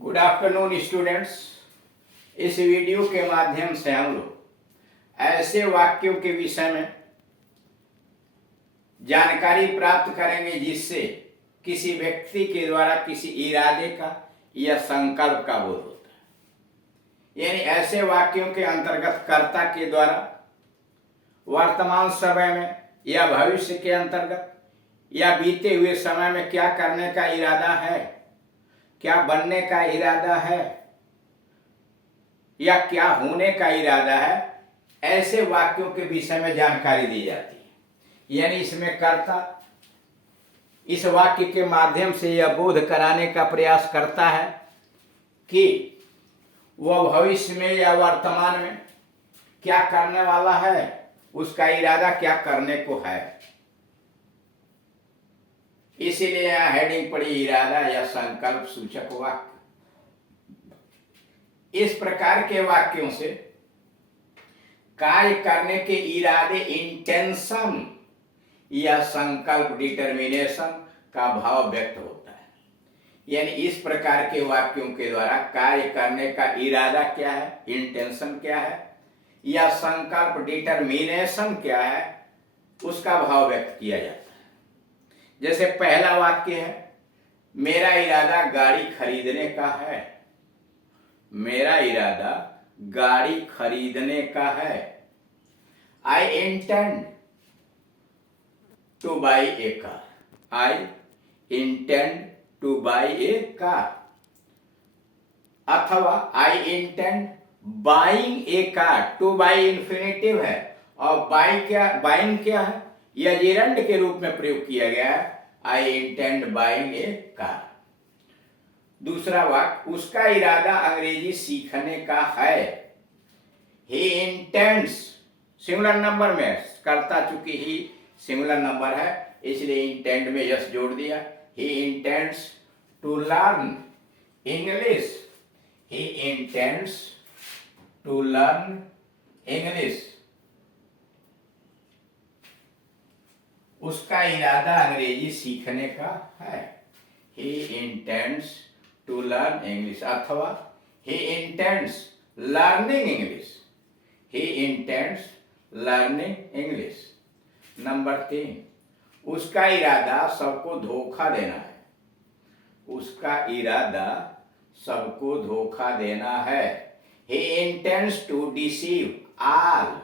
Good afternoon students. इस video के माध्यम से हम लोग ऐसे वाक्यों के विषय में जानकारी प्राप्त करेंगे जिससे किसी व्यक्ति के द्वारा किसी इरादे का या संकल्प का बोध होता है। यानी ऐसे वाक्यों के अंतर्गत कर्ता के द्वारा वर्तमान समय में या भविष्य के अंतर्गत या बीते हुए समय में क्या करने का इरादा है, क्या बनने का इरादा है या क्या होने का इरादा है, ऐसे वाक्यों के विषय में जानकारी दी जाती है। यानी इसमें कर्ता इस वाक्य के माध्यम से यह बोध कराने का प्रयास करता है कि वह भविष्य में या वर्तमान में क्या करने वाला है, उसका इरादा क्या करने को है। इसीलिए यहां हेडिंग पड़ी इरादा या संकल्प सूचक वाक्य। इस प्रकार के वाक्यों से कार्य करने के इरादे इंटेंशन या संकल्प डिटर्मिनेशन का भाव व्यक्त होता है। यानी इस प्रकार के वाक्यों के द्वारा कार्य करने का इरादा क्या है, इंटेंशन क्या है या संकल्प डिटर्मिनेशन क्या है, उसका भाव व्यक्त किया जाता है। जैसे पहला वाक्य है, मेरा इरादा गाड़ी खरीदने का है। मेरा इरादा गाड़ी खरीदने का है। I intend to buy a car. I intend to buy a car. अथवा I intend buying a car. To buy infinitive है और बाइंग क्या है, यह जेरंड के रूप में प्रयोग किया गया है। I intend buying a car. दूसरा वाक्य, उसका इरादा अंग्रेजी सीखने का है। ही इंटेंड्स, सिंगुलर नंबर में करता, चूंकि ही सिंगुलर नंबर है इसलिए इंटेंड में यस जोड़ दिया। He intends to learn English. He intends to learn English. उसका इरादा अंग्रेजी सीखने का है। He intends to learn English. अथवा he intends learning English. He intends learning English. Number 3, उसका इरादा सबको धोखा देना है। उसका इरादा सबको धोखा देना है। He intends to deceive all.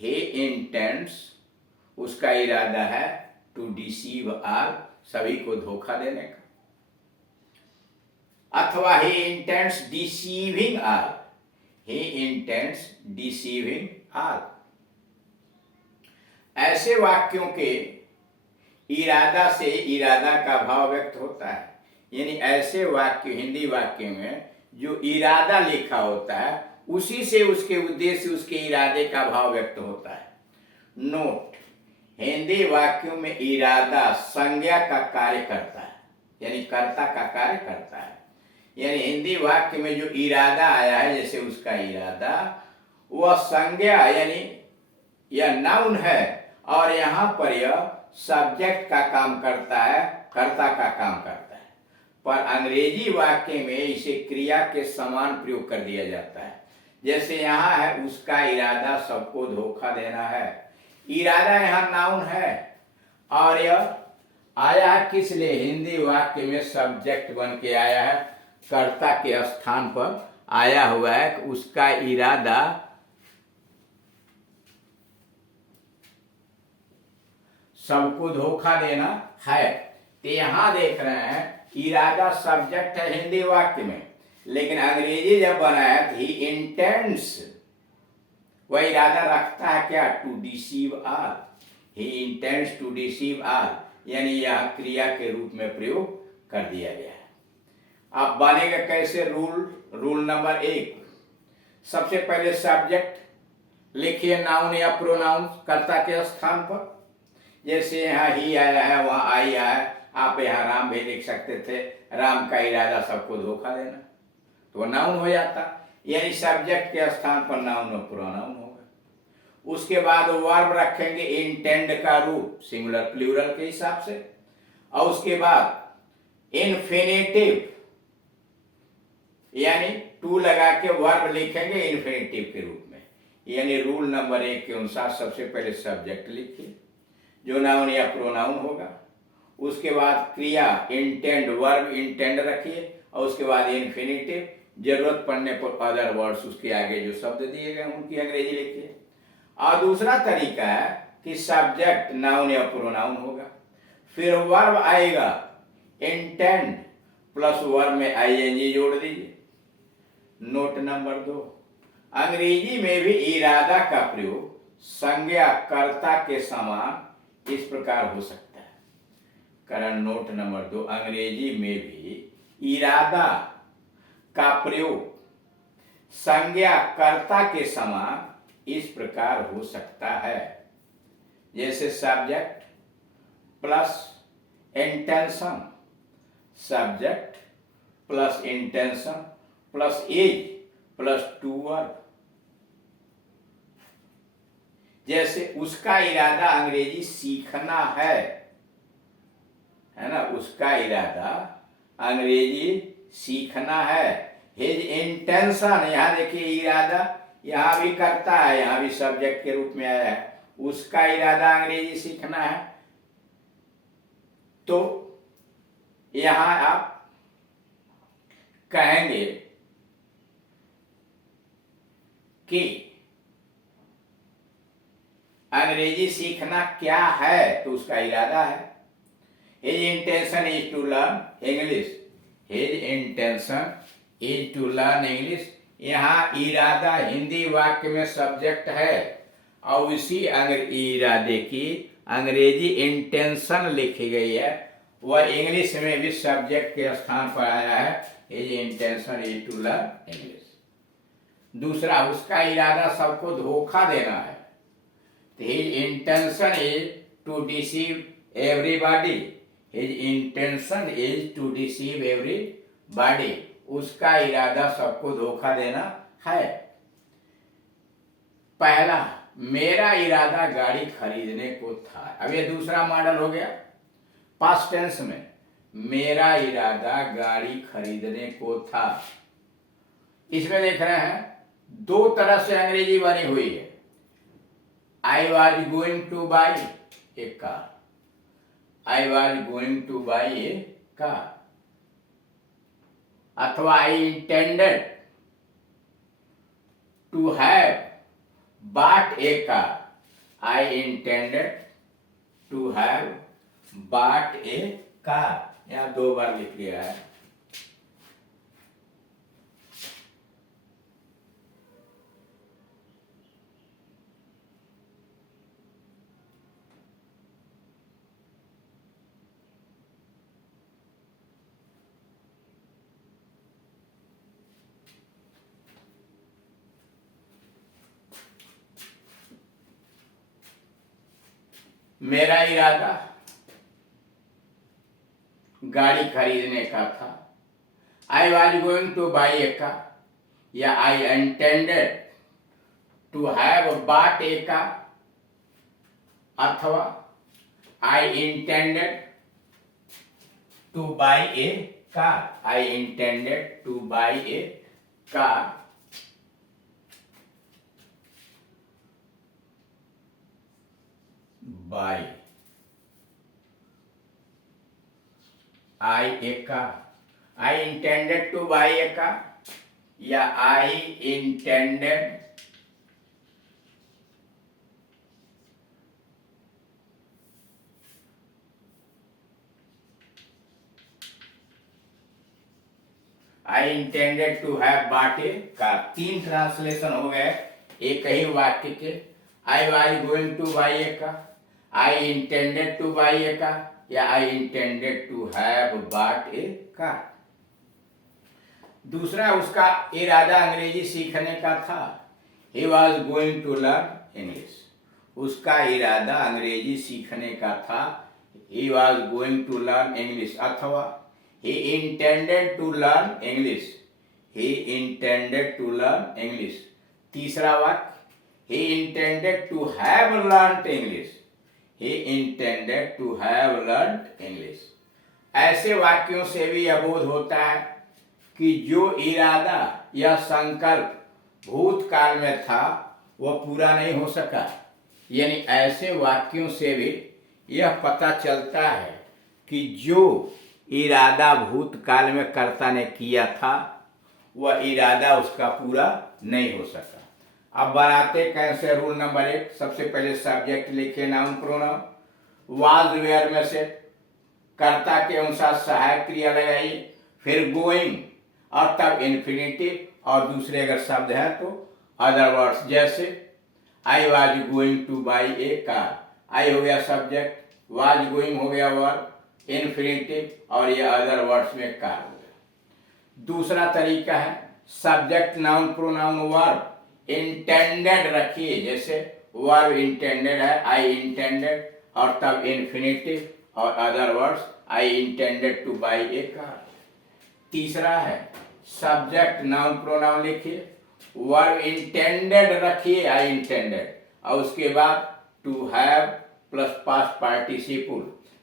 He intends, उसका इरादा है टू डिसीव ऑल, सभी को धोखा देने का। अथवा he intends deceiving all. He intends deceiving all. ऐसे वाक्यों के इरादा से इरादा का भाव व्यक्त होता है। यानी ऐसे वाक्य, हिंदी वाक्य में जो इरादा लिखा होता है उसी से उसके उद्देश्य, उसके इरादे का भाव व्यक्त होता है। नोट, हिंदी वाक्यों में इरादा संज्ञा का कार्य करता है, यानी कर्ता का कार्य करता है। यानी हिंदी वाक्य में जो इरादा आया है, जैसे उसका इरादा, वह संज्ञा यानी यह नाउन है और यहां पर यह सब्जेक्ट का काम करता है, कर्ता का काम करता है। पर अंग्रेजी वाक्य में इसे क्रिया के समान प्रयोग कर दिया जाता है। जैसे यहां है, उसका इरादा सबको धोखा देना है। इरादा यहां नाउन है और यह आया किस लिए, हिंदी वाक्य में सब्जेक्ट बन के आया है, कर्ता के स्थान पर आया हुआ है। उसका इरादा सबको धोखा देना है। तो यहां देख रहे हैं इरादा सब्जेक्ट है हिंदी वाक्य में, लेकिन अंग्रेजी जब बना है तो ही इंटेंड्स, वह इरादा रखता है क्या, to deceive all. He intends to deceive all, यानी यह क्रिया के रूप में प्रयोग कर दिया गया है। अब बनेगा कैसे रूल नंबर 1, सबसे पहले सब्जेक्ट लिखिए नाउन या प्रोनाउन कर्ता के स्थान पर। जैसे यहाँ ही आया है, वहां आई आया है। आप यहाँ राम भी लिख सकते थे, राम का इरादा सबको धोखा देना, तो नाउन हो जाता। यानी सब्जेक्ट के स्थान पर नाउन और प्रोनाउन होगा। उसके बाद वर्ब रखेंगे इंटेंड का रूप, सिंगुलर प्लूरल के हिसाब से, और उसके बाद इन्फिनेटिव यानी टू लगा के वर्ब लिखेंगे इन्फिनेटिव के रूप में। यानी रूल नंबर 1 के अनुसार सबसे पहले सब्जेक्ट लिखिए जो नाउन या प्रोनाउन होगा, उसके बाद क्रिया इंटेंड वर्ब इंटेंड रखिए और उसके बाद इन्फिनेटिव, जरूरत पड़ने पर अदर वर्ड्स उसके आगे जो शब्द दिए गए उनकी अंग्रेजी लिखिए। और दूसरा तरीका है कि सब्जेक्ट नाउन या प्रोनाउन होगा, फिर वर्ब आएगा इंटेंड प्लस वर्ब में आईएनजी जोड़ दीजिए। नोट नंबर 2, अंग्रेजी में भी इरादा का प्रयोग संज्ञा कर्ता के समान इस प्रकार हो सकता है। कारण नोट नंबर 2, अंग्रेजी में भी इरादा का प्रयोग संज्ञा कर्ता के समान इस प्रकार हो सकता है, जैसे subject plus intention, subject plus intention plus as plus to verb. जैसे उसका इरादा अंग्रेजी सीखना है ना, उसका इरादा अंग्रेजी सीखना है। हिज इंटेंशन, यहाँ देखिए इरादा यहाँ भी करता है, यहाँ भी सब्जेक्ट के रूप में आया है, उसका इरादा अंग्रेजी सीखना है। तो यहां आप कहेंगे कि अंग्रेजी सीखना क्या है, तो उसका इरादा है। His intention is to learn English, his intention is to learn English. यहाँ इरादा हिंदी वाक्य में सब्जेक्ट है और इसी इरादे की अंग्रेजी इंटेंशन लिखी गई है, वह इंग्लिश में भी सब्जेक्ट के स्थान पर आया है। His intention is to learn English. दूसरा, उसका इरादा सबको धोखा देना है, तो his intention is to deceive everybody, his intention is to deceive everybody. उसका इरादा सबको धोखा देना है। पहला, मेरा इरादा गाड़ी खरीदने को था, अब ये दूसरा मॉडल हो गया पास्ट टेंस में। मेरा इरादा गाड़ी खरीदने को था, इसमें देख रहे हैं दो तरह से अंग्रेजी बनी हुई है। I was going to buy a car, I was going to buy a car, अथवा I intended to have bought a car, I intended to have bought a car। यहाँ दो बार लिख लिया है। मेरा इरादा गाड़ी खरीदने का था, I was going to buy a car, या I intended to have bought a car, अथवा I intended to buy a car, I intended to buy a car. Buy I a car, I intended to buy a car, या I intended to have bought a car. तीन translation हो गए एक ही वाक्य के। I was going to buy a car, I intended to buy a car, या I intended to have bought a car। दूसरा, उसका इरादा अंग्रेजी सीखने का था, he was going to learn English, उसका इरादा अंग्रेजी सीखने का था, he was going to learn English, अथवा he intended to learn English, he intended to learn English। तीसरा वाक्य, he intended to have learned English, he intended to have learned English। ऐसे वाक्यों से भी यह बोध होता है कि जो इरादा या संकल्प भूतकाल में था वह पूरा नहीं हो सका। यानी ऐसे वाक्यों से भी यह पता चलता है कि जो इरादा भूतकाल में कर्ता ने किया था वह इरादा उसका पूरा नहीं हो सका। अब बनाते कैसे, रूल नंबर 1, सबसे पहले सब्जेक्ट लिखे, नाउन प्रोनाउन, वाज वेयर में से कर्ता के अनुसार सहायक क्रिया लगाइए, फिर गोइंग और तब इन्फिनिटिव और दूसरे अगर शब्द है तो अदर वर्ड्स, जैसे I was going to buy a car, I हो गया सब्जेक्ट, वाज गोइंग हो गया वर्ब, इन्फिनिटिव और ये अदर वर्ड्स में कार हो गया। दूसरा तरीका है subject noun pronoun verb intended रखिए, जैसे वर्ब इंटेंडेड है आई इंटेंडेड और तब इन्फिनिटिव और other words I intended to buy a car. तीसरा है सब्जेक्ट नाउन प्रोनाउन लिखिए, वर्ब इंटेंडेड रखिए आई इंटेंडेड और उसके बाद to have plus past participle,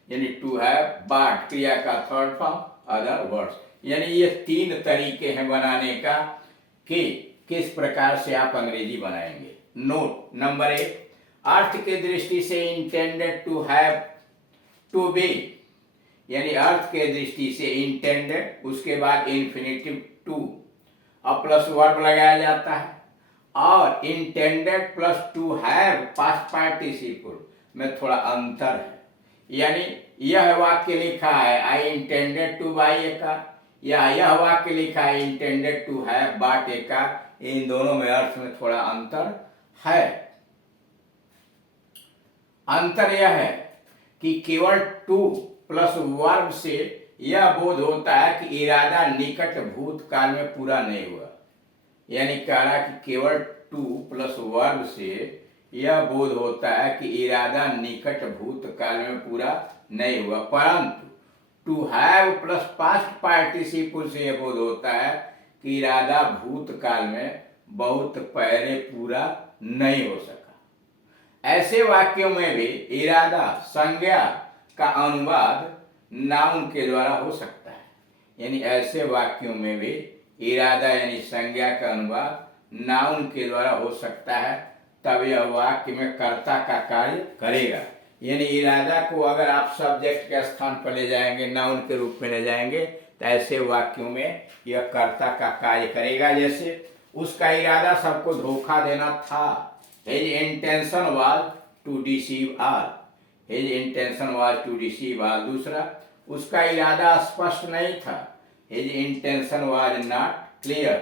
यानी टू हैव बाट क्रिया का थर्ड फॉर्म अदर वर्ड्स। यानी ये 3 तरीके हैं बनाने का कि किस प्रकार से आप अंग्रेजी बनाएंगे। नोट नंबर 1, अर्थ के दृष्टि से intended to have to be, यानी अर्थ के दृष्टि से इंटेंडेड, उसके बाद इन्फिनिटिव टू और प्लस वर्ब लगाया जाता है, और intended plus to have past participle में थोड़ा अंतर है। यानी यह वाक्य लिखा है I intended to buy a car, या यह वाक्य लिखा है intended to have bought a car, इन दोनों में अर्थ में थोड़ा अंतर है। अंतर यह है कि केवल टू प्लस वर्ब से यह बोध होता है कि इरादा निकट भूतकाल में पूरा नहीं हुआ। यानी कह रहा कि केवल टू प्लस वर्ब से यह बोध होता है कि इरादा निकट भूतकाल में पूरा नहीं हुआ, परंतु to have plus past participle से यह बोध होता है कि इरादा भूतकाल में बहुत पहले पूरा नहीं हो सका। ऐसे वाक्यों में भी इरादा संज्ञा का अनुवाद नाउन के द्वारा हो सकता है। यानी ऐसे वाक्यों में भी इरादा यानी संज्ञा का अनुवाद नाउन के द्वारा हो सकता है, तब यह वाक्य में कर्ता का कार्य करेगा। यानी इरादा को अगर आप सब्जेक्ट के स्थान पर ले जाएंगे, नाउन के रूप में ले जाएंगे, तो ऐसे वाक्यों में यह कर्ता का कार्य करेगा। जैसे उसका इरादा सबको धोखा देना था, his intention was to deceive all, his intention was to deceive all. दूसरा, उसका इरादा स्पष्ट नहीं था, his intention was not clear,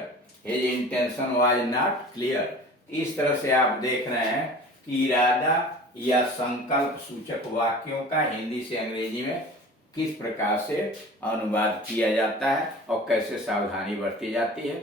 his intention was not clear. इस तरह से आप देख रहे हैं कि इरादा या संकल्प सूचक वाक्यों का हिंदी से अंग्रेजी में किस प्रकार से अनुवाद किया जाता है और कैसे सावधानी बरती जाती है।